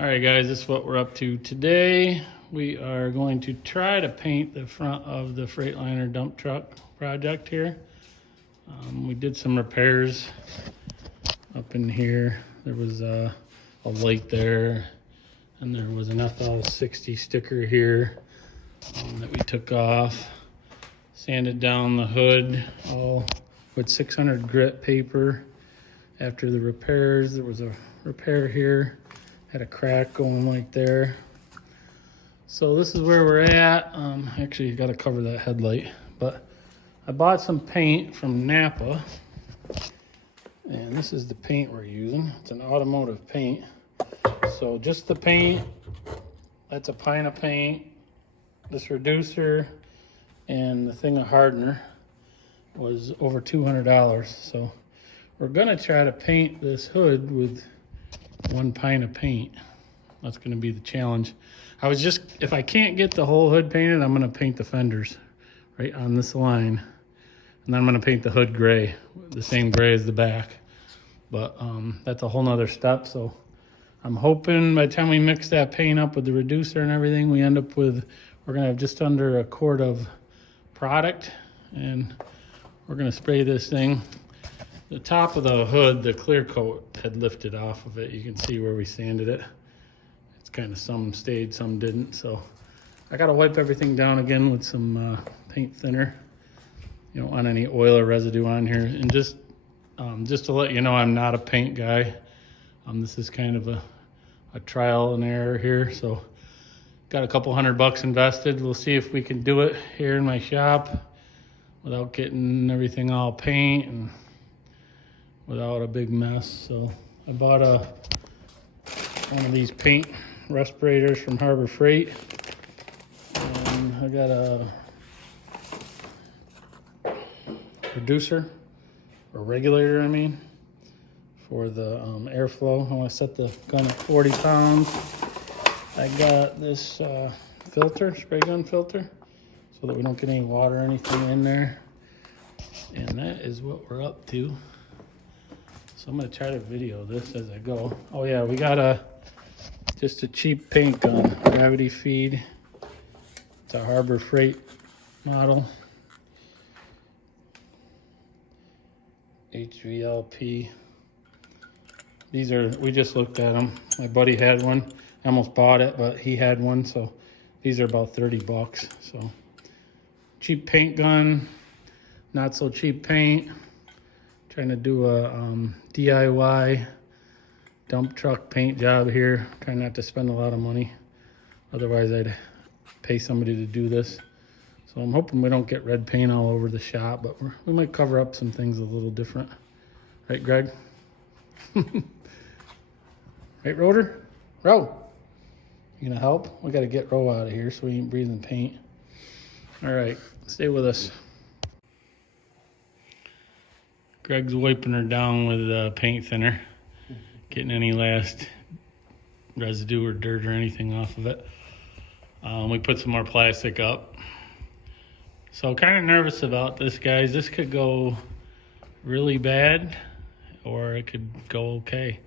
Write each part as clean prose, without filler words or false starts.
All right, guys, this is what we're up to today. We are going to try to paint the front of the Freightliner dump truck project here. We did some repairs up in here. There was a light there, and there was an FL60 sticker here that we took off. Sanded down the hood all with 600 grit paper. After the repairs, there was a repair here. Had a crack going like there. So this is where we're at. Actually, you got to cover that headlight. But I bought some paint from Napa. And this is the paint we're using. It's an automotive paint. So just the paint, that's a pint of paint. This reducer and the thing of hardener was over $200. So we're gonna try to paint this hood with 1 pint of paint. That's gonna be the challenge. If I can't get the whole hood painted, I'm gonna paint the fenders right on this line. And then I'm gonna paint the hood gray, the same gray as the back. But that's a whole nother step. So I'm hoping by the time we mix that paint up with the reducer and everything, we end up with, we're gonna have just under a quart of product, and we're gonna spray this thing. The top of the hood, the clear coat had lifted off of it. You can see where we sanded it. It's kind of some stayed, some didn't. So I gotta wipe everything down again with some paint thinner. You don't want any oil or residue on here. And just to let you know, I'm not a paint guy. This is kind of a trial and error here. So got a couple $100 invested. We'll see if we can do it here in my shop without getting everything all paint and without a big mess. So I bought one of these paint respirators from Harbor Freight. And I got a reducer, or regulator, I mean, for the airflow. I want to set the gun at 40 pounds. I got this filter, spray gun filter, so that we don't get any water or anything in there. And that is what we're up to. So I'm gonna try to video this as I go. Oh yeah, we got just a cheap paint gun, gravity feed. It's a Harbor Freight model. HVLP. We just looked at them. My buddy had one. I almost bought it, but he had one, so these are about $30. So cheap paint gun, not so cheap paint. Trying to do a DIY dump truck paint job here. Trying not to spend a lot of money. Otherwise, I'd pay somebody to do this. So I'm hoping we don't get red paint all over the shop, but we might cover up some things a little different. Right, Greg? Right, Rotor? Ro, you gonna help? We gotta get Ro out of here so he ain't breathing paint. All right, stay with us. Greg's wiping her down with paint thinner, getting any last residue or dirt or anything off of it. We put some more plastic up. So kind of nervous about this, guys. This could go really bad or it could go okay.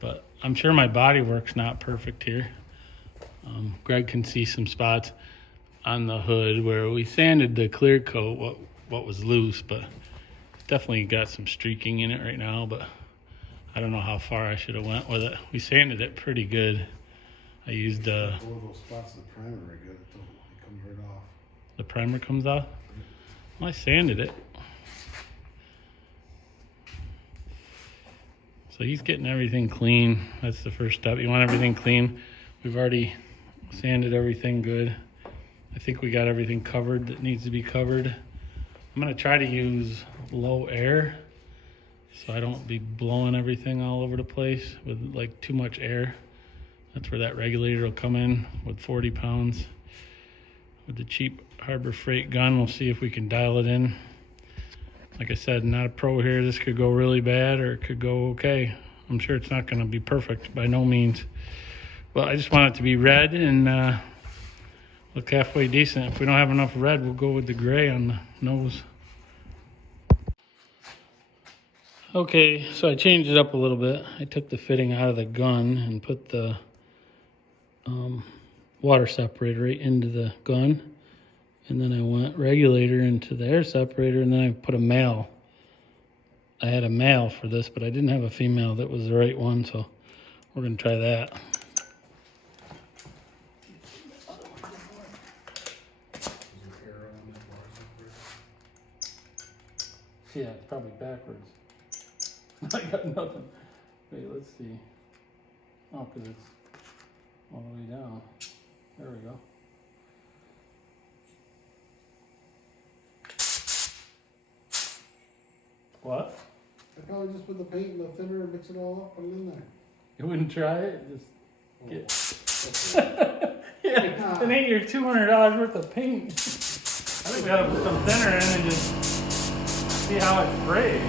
But I'm sure my body work's not perfect here. Greg can see some spots on the hood where we sanded the clear coat, what was loose, but definitely got some streaking in it right now, but I don't know how far I should have went with it. We sanded it pretty good. I used all those spots of the primer are good. It comes right off. The primer comes off? Well, I sanded it. So he's getting everything clean. That's the first step. You want everything clean. We've already sanded everything good. I think we got everything covered that needs to be covered. I'm gonna try to use low air so I don't be blowing everything all over the place with like too much air. That's where that regulator will come in with 40 pounds. With the cheap Harbor Freight gun, we'll see if we can dial it in. Like I said, not a pro here. This could go really bad or it could go okay. I'm sure it's not gonna be perfect by no means. But I just want it to be red and look halfway decent. If we don't have enough red, we'll go with the gray on the nose. Okay, so I changed it up a little bit. I took the fitting out of the gun and put the water separator right into the gun. And then I went regulator into the air separator, and then I put a male. I had a male for this, but I didn't have a female that was the right one, so we're gonna try that. Yeah, it's probably backwards. I got nothing. Wait, let's see. Oh, because it's all the way down. There we go. What? I probably just put the paint and the thinner and mix it all up, put it in there. You wouldn't try it? Just Oh, yeah, it ain't your $200 worth of paint. I think we gotta put some thinner in and just see how it sprays.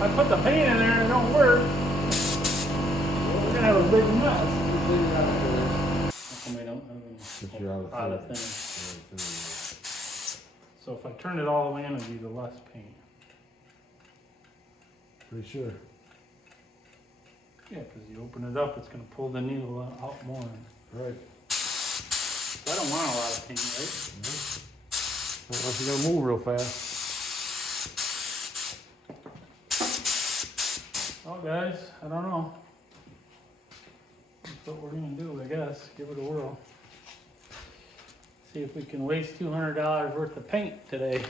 I put the paint in there and it don't work. We're gonna have a big mess. We don't have any pot of thinner. So if I turn it all the way in, it'd be the less paint. Pretty sure. Yeah, because you open it up, it's gonna pull the needle out more. Right. I don't want a lot of paint, right? Unless you're gonna move real fast. Well, guys, I don't know. That's what we're gonna do, I guess. Give it a whirl. See if we can waste $200 worth of paint today.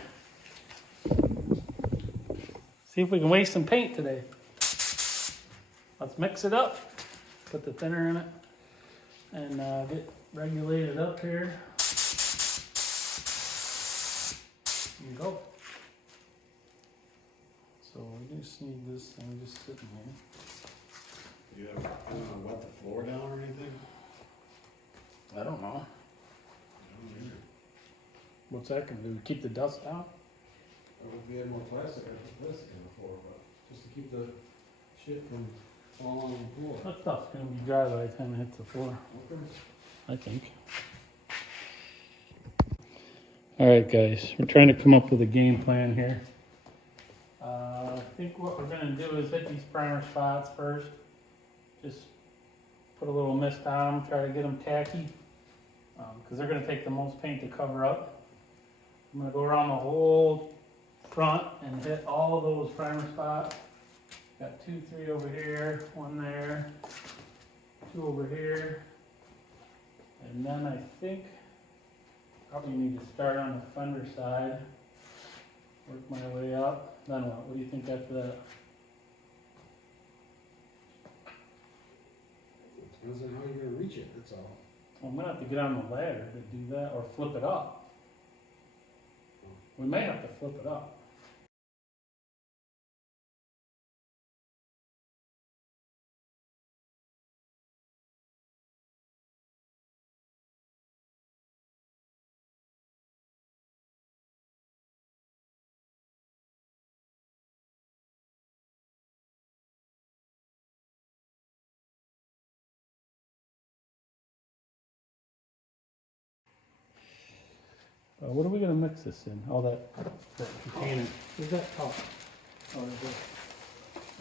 See if we can waste some paint today. Let's mix it up. Put the thinner in it. And get regulated up here. There you go. So we just need this thing just sitting here. Do you ever wet the floor down or anything? I don't know. What's that gonna do? Keep the dust out? If we had more plastic, I'd put plastic in the floor, but just to keep the shit from falling on the floor. That stuff's gonna be dry by the time it hits the floor, Okay. I think. Alright guys, we're trying to come up with a game plan here. I think what we're gonna do is hit these primer spots first. Just put a little mist on them, try to get them tacky. Because they're gonna take the most paint to cover up. I'm gonna go around the whole front and hit all of those primer spots. Got 2, 3 over here, 1 there, 2 over here. And then I think probably need to start on the fender side, work my way up. Then what? What do you think after that? Depends on how you're gonna reach it, that's all. Well, I'm gonna have to get on the ladder to do that, or flip it up. We may have to flip it up. What are we gonna mix this in? All that container. Where's that cup? Oh, there's it.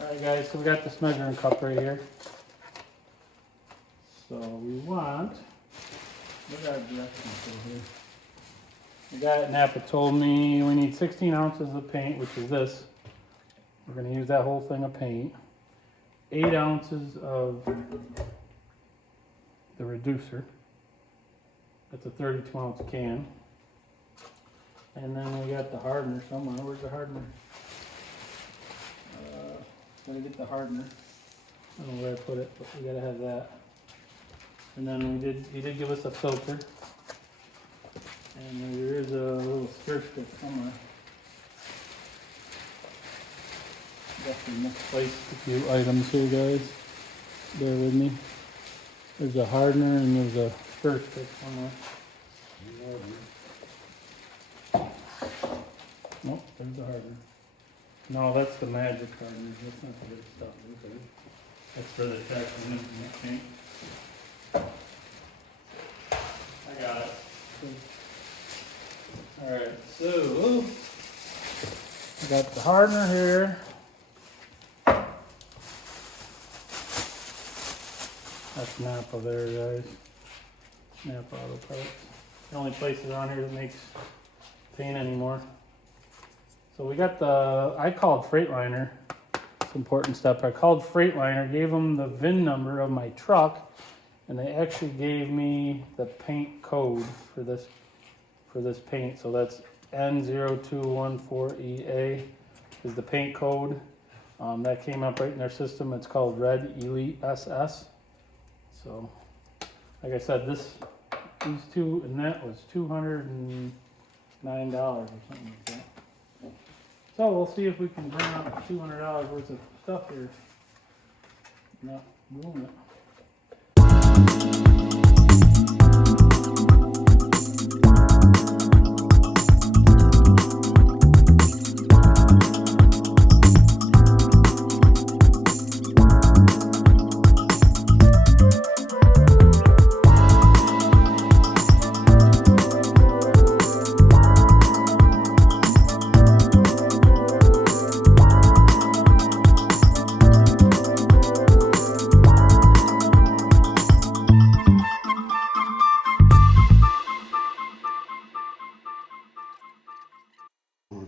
Alright guys, so we got this measuring cup right here. So we want, what are our directions over here? The guy at Napa told me we need 16 ounces of paint, which is this. We're gonna use that whole thing of paint. 8 ounces of the reducer. That's a 32 ounce can. And then we got the hardener somewhere. Where's the hardener? Gotta get the hardener. I don't know where I put it, but we gotta have that. And then he did give us a filter. And there is a little stir stick somewhere. Definitely misplaced a few items here, guys. Bear with me. There's a hardener and there's a stir stick somewhere. Nope, there's the hardener. No, that's the magic hardener. That's not the good stuff. Okay. That's for the attachment in the paint. I got it. Alright, so I got the hardener here. That's Napa there, guys. Napa Auto Parts. The only place around here that makes paint anymore. So we got I called Freightliner. It's an important step. I called Freightliner, gave them the VIN number of my truck, and they actually gave me the paint code for this paint. So that's N0214EA is the paint code. That came up right in their system. It's called Red Elite SS. So, like I said, these two, and that was $209 or something like that. So we'll see if we can bring out $200 worth of stuff here. Not doing it.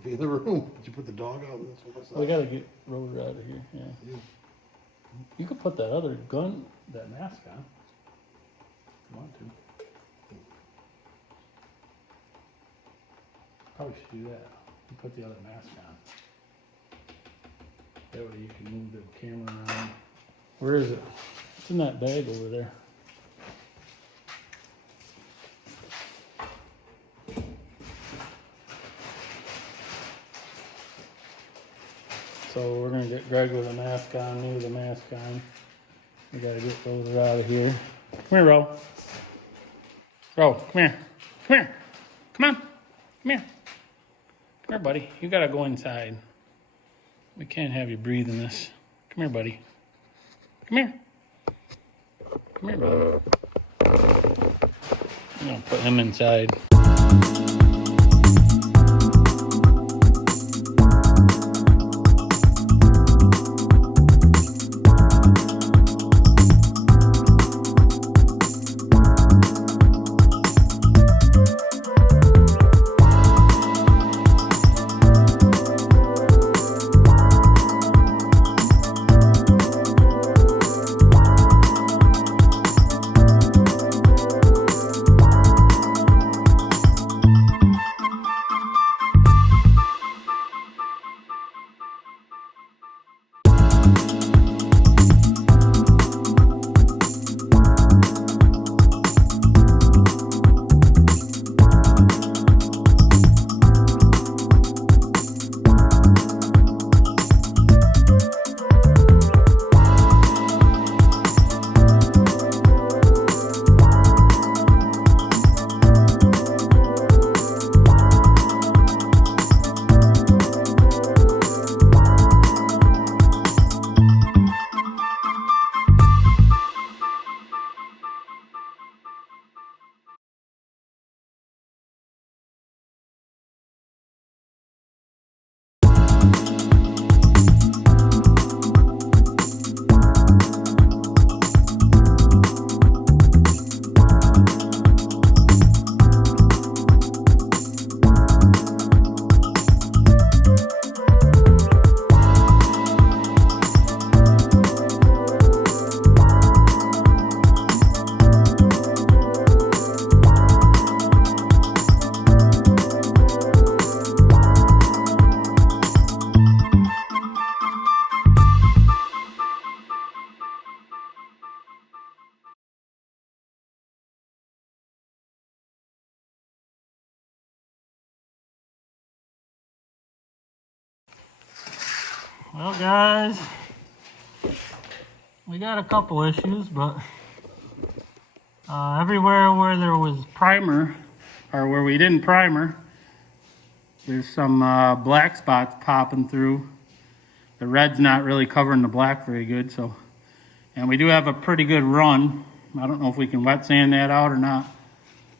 Be in the room. Did you put the dog out? We gotta get Rover out of here, yeah. You could put that other gun, that mask on. If you want to. Probably should do that. You put the other mask on. That way you can move the camera around. Where is it? It's in that bag over there. So we're gonna get Greg with a mask on, me with a mask on. We gotta get Rover out of here. Come here, Ro. Ro, come here. Come here. Come on. Come here. Come here, buddy. You gotta go inside. We can't have you breathing this. Come here, buddy. Come here. Come here, buddy. I'm gonna put him inside. Well, guys, we got a couple issues, but everywhere where there was primer, or where we didn't primer, there's some black spots popping through. The red's not really covering the black very good, so. And we do have a pretty good run. I don't know if we can wet sand that out or not.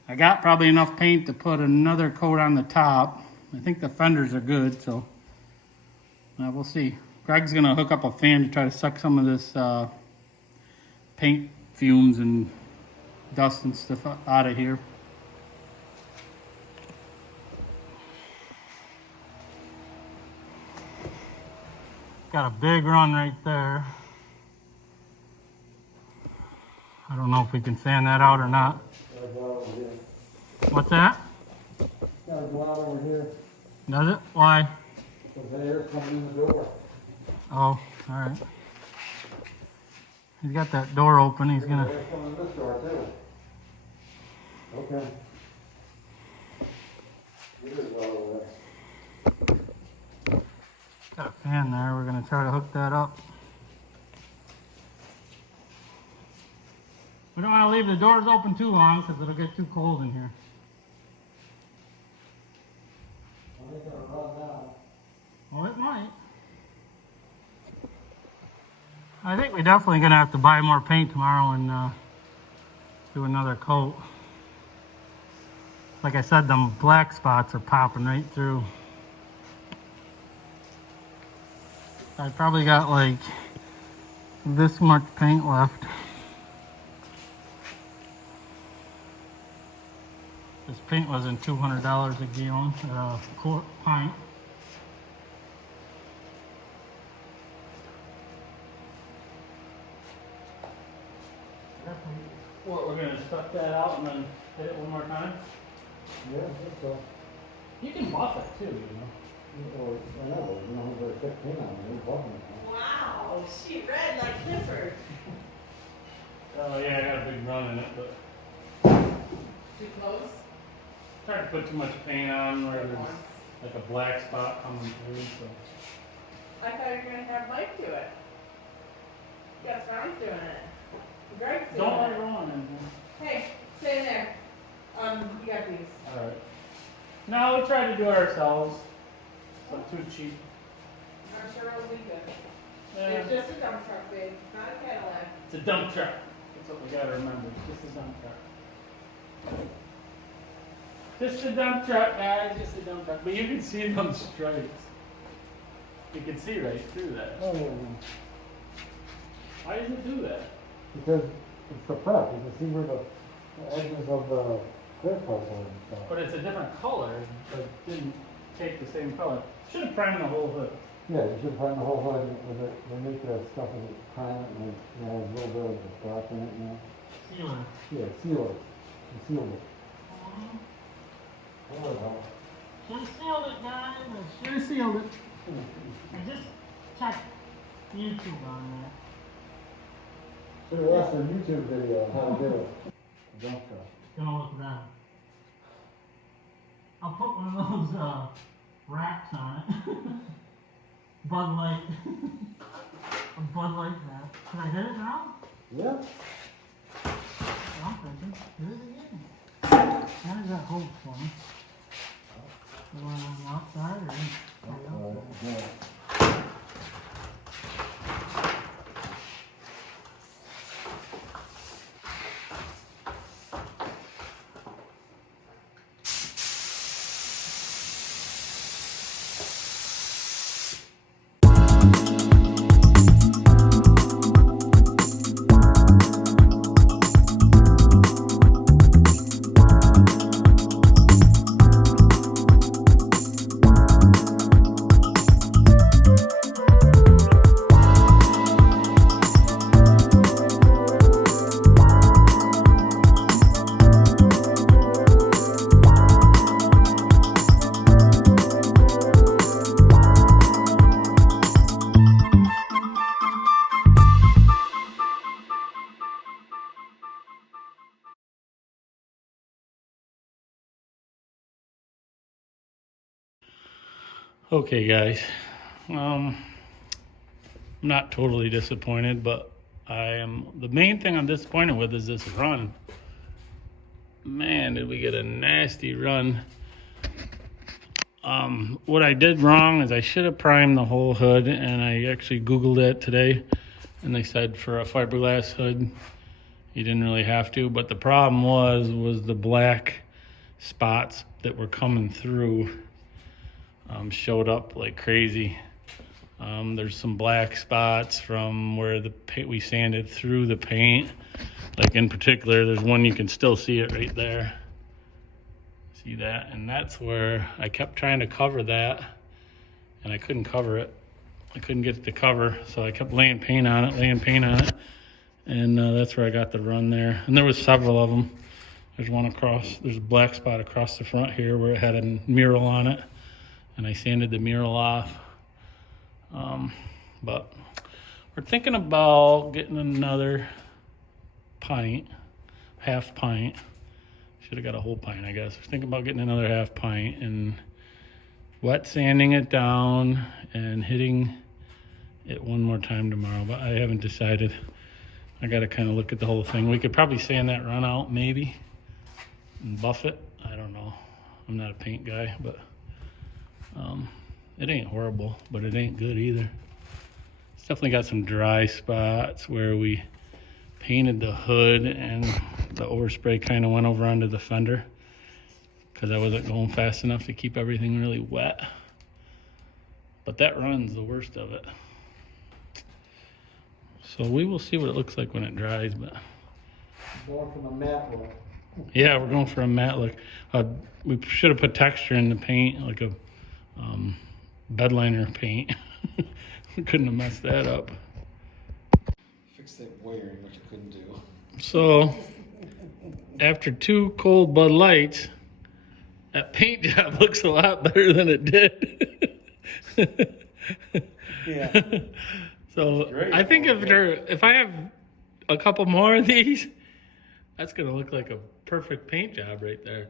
I got probably enough paint to put another coat on the top. I think the fenders are good, so we'll see. Greg's gonna hook up a fan to try to suck some of this paint fumes and dust and stuff out of here. Got a big run right there. I don't know if we can sand that out or not. Gotta go out over here. What's that? Gotta go out over here, Does it? Why? because the air's coming in the door. Oh, alright. He's got that door open. He's gonna. The air's coming in this door too. Okay. You just go over there. Got a fan there. We're gonna try to hook that up. We don't want to leave the doors open too long because it'll get too cold in here. I think it'll run now. Well, it might. I think we're definitely gonna have to buy more paint tomorrow and do another coat. Like I said, them black spots are popping right through. I probably got like this much paint left. This paint was in $200 a gallon at a quart pint. What, we're gonna suck that out and then hit it one more time? Yeah, I think so. You can buff it too, you know. Or, I know, you know, there's 15 on it, it's buffing it. Wow, she read like Clifford. Oh yeah, I got a big run in it, but Too close? tried to put too much paint on where there's like a black spot coming through, so. I thought you were gonna have Mike do it. Yes, Ron's doing it. Greg's doing Don't let it. it run in here. Hey, stay in there. You got these. Alright. No, we tried to do it ourselves. So too cheap. I'm sure it'll be good. Yeah. It's just a dump truck, babe. It's not a Cadillac. It's a dump truck. That's what we gotta remember. It's just a dump truck. Just a dump truck, guys. Just a dump truck. But you can see them stripes. You can see right through that. Oh, Why does it do that? because it's the prep, you can see where the edges of the clear coat are and stuff. But it's a different color, but didn't take the same color. Should have primed the whole hood. Yeah, you should find the whole hood with it, they make that stuff with it, prime it, and it has a little bit of the dark in it, you know? Sealer. Yeah, seal it, you seal it. There we go. Should have sealed it, guys. I should have sealed it. I just checked YouTube on that. Should've watched a YouTube video on how to do it. Dump truck. Gonna look that. I'll put one of those racks on it. Bud Light. A Bud Light rack. Can I hit it now? Yeah. I'm thinking. Hit it again. How does that hold for me? You want it on the outside or in? Yeah. Okay, guys. I'm not totally disappointed, but the main thing I'm disappointed with is this run. Man, did we get a nasty run. What I did wrong is I should have primed the whole hood, and I actually Googled it today, and they said for a fiberglass hood, you didn't really have to, but the problem was the black spots that were coming through showed up like crazy. There's some black spots from where we sanded through the paint. Like in particular, there's one you can still see it right there. See that? And that's where I kept trying to cover that, and I couldn't cover it. I couldn't get it to cover, so I kept laying paint on it, and that's where I got the run there. And there was several of them. There's one across, there's a black spot across the front here where it had a mural on it, and I sanded the mural off. But we're thinking about getting another pint, half pint. Should have got a whole pint, I guess. We're thinking about getting another half pint and wet sanding it down and hitting it one more time tomorrow, but I haven't decided. I got to kind of look at the whole thing. We could probably sand that run out maybe and buff it. I don't know. I'm not a paint guy, but it ain't horrible, but it ain't good either. It's definitely got some dry spots where we painted the hood and the overspray kind of went over onto the fender because I wasn't going fast enough to keep everything really wet. But that run's the worst of it. So we will see what it looks like when it dries, but Going from a matte look. yeah, we're going for a matte look. We should have put texture in the paint, like a bed liner paint. We couldn't have messed that up. Fix that wiring, which you couldn't do. So after 2 cold Bud Lights, that paint job looks a lot better than it did. Yeah. So Great. I think if I have a couple more of these, that's gonna look like a perfect paint job right there.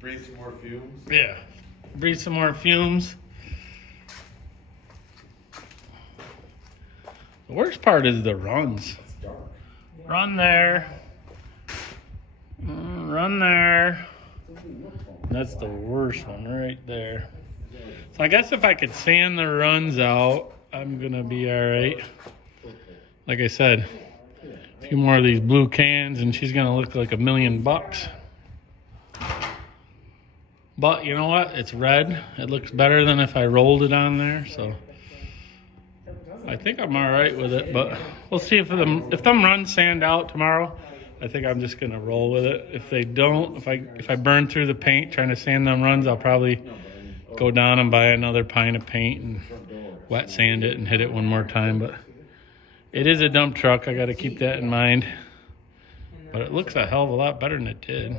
Breathe some more fumes. Yeah. Breathe some more fumes. The worst part is the runs. It's dark. Run there. Run there. That's the worst one right there. So I guess if I could sand the runs out, I'm gonna be all right. Like I said, a few more of these blue cans and she's gonna look like $1 million. But you know what? It's red. It looks better than if I rolled it on there, so I think I'm all right with it. But we'll see if them runs sand out tomorrow. I think I'm just gonna roll with it. If they don't, if I burn through the paint trying to sand them runs, I'll probably go down and buy another pint of paint and wet sand it and hit it one more time. But it is a dump truck. I got to keep that in mind. But it looks a hell of a lot better than it did.